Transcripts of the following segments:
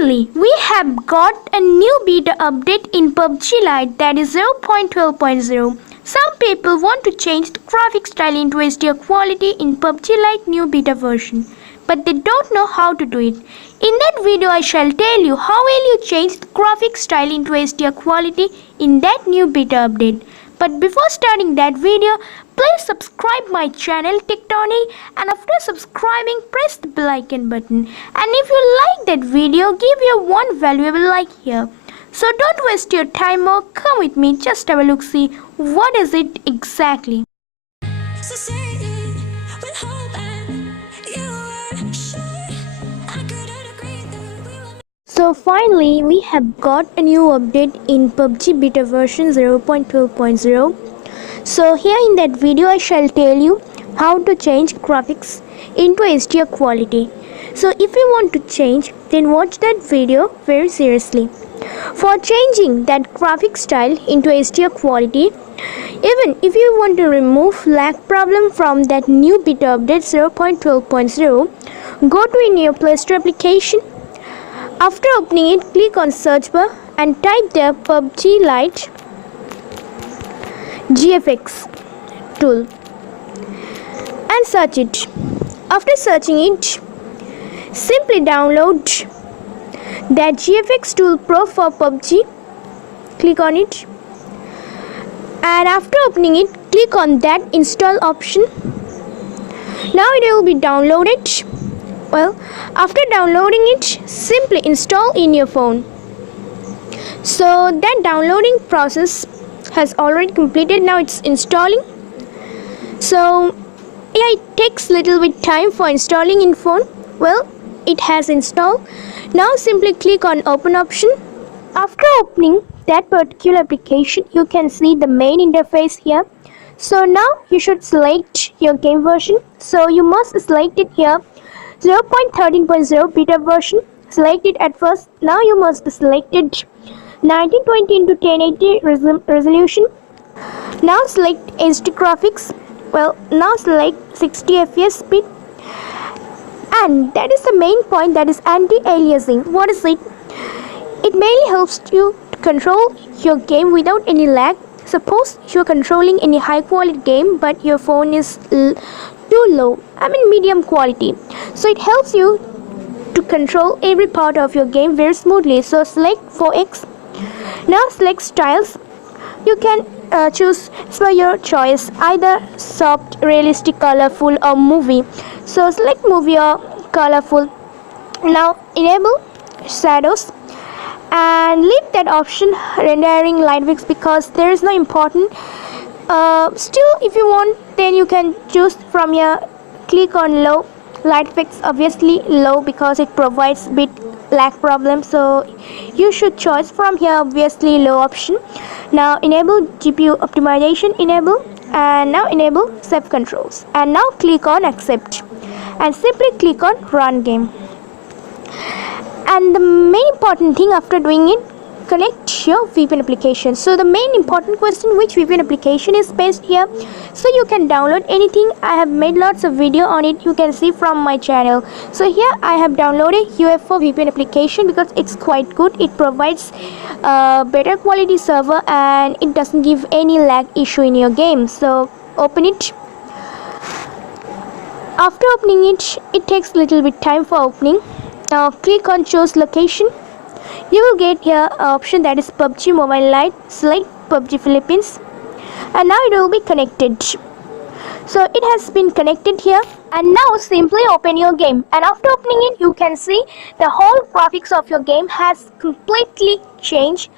Finally, we have got a new beta update in Pubg Lite, that is 0.12.0. Some people want to change the graphic style into HDR quality in Pubg Lite new beta version, but they don't know how to do it. In that video, I shall tell you how will you change the graphic style into HDR quality in that new beta update. But before starting that video, please subscribe my channel Tectonic, and after subscribing, press the bell icon button. And if you like that video, give your one valuable like here. So don't waste your time more, come with me, just have a look, see what is it exactly. So say it with hope and you were sure I couldn't agree that we were. So finally, we have got a new update in Pubg beta version 0.12.0. So here in that video, I shall tell you how to change graphics into HDR quality. So if you want to change, then watch that video very seriously. For changing that graphic style into HDR quality, even if you want to remove lag problem from that new beta update 0.12.0, go to in your Play Store application. After opening it, click on search bar and type there Pubg Lite GFX tool and search it. After searching it, simply download that GFX tool Pro for Pubg. Click on it, and after opening it, click on that install option. Now it will be downloaded. Well, after downloading it, simply install in your phone. So that downloading process has already completed. Now it's installing. So yeah, it takes little bit time for installing in phone. Well, it has installed. Now simply click on open option. After opening that particular application, you can see the main interface here. So now you should select your game version. So you must select it here 0.13.0 beta version. Select it at first. Now you must select it 1920 into 1080 resolution. Now select HD graphics. Well, now select 60 fps speed. And that is the main point, that is anti-aliasing. What is it? It mainly helps you to control your game without any lag. Suppose you're controlling any high quality game but your phone is too low, medium quality. So it helps you to control every part of your game very smoothly. So select 4x. Now select styles. You can choose for your choice, either soft, realistic, colorful or movie. So select movie or colorful. Now enable shadows and leave that option rendering light fix because there is no important. Still, if you want, then you can choose from your click on low light fix. Obviously low because it provides bit lag problem, so you should choose from here obviously low option. Now enable GPU optimization, enable, and now enable safe controls, and now click on accept and simply click on run game. And the main important thing after doing it, connect your VPN application. So the main important question, which VPN application is best here. So you can download anything. I have made lots of video on it, you can see from my channel. So here I have downloaded UFO VPN application because it's quite good. It provides better quality server and it doesn't give any lag issue in your game. So open it. After opening it, it takes a little bit time for opening. Now click on choose location. You will get here an option that is Pubg Mobile Lite. Select Pubg Philippines, and now it will be connected. So it has been connected here, and now simply open your game, and after opening it, you can see the whole graphics of your game has completely changed.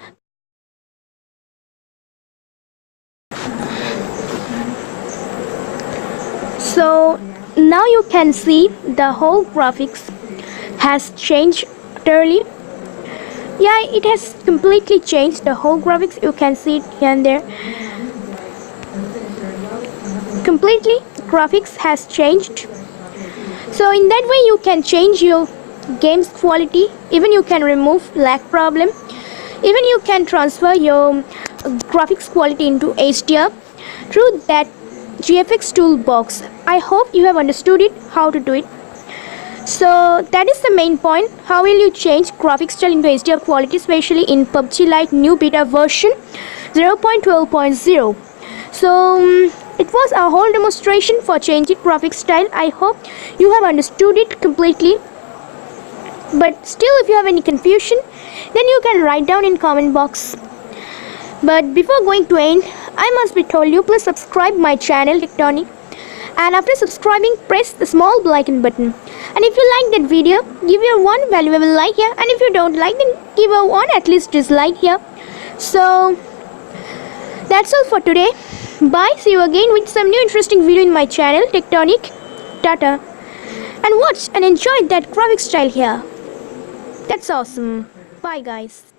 So now you can see the whole graphics has changed utterly. Yeah, it has completely changed the whole graphics. You can see it here and there. Completely graphics has changed. So in that way you can change your game's quality. Even you can remove lag problem. Even you can transfer your graphics quality into HDR through that GFX toolbox. I hope you have understood it, how to do it. So that is the main point. How will you change graphic style into HDR quality, especially in Pubg Lite new beta version 0.12.0. So it was a whole demonstration for changing graphic style. I hope you have understood it completely. But still, if you have any confusion, then you can write down in comment box. But before going to end, I must be told you, please subscribe my channel Tectonic, and after subscribing, press the small bell icon button. And if you like that video, give your one valuable like here, and if you don't like, then give a one at least dislike here. So that's all for today. Bye, see you again with some new interesting video in my channel Tectonic. Tata. And watch and enjoy that graphic style here. That's awesome. Bye guys.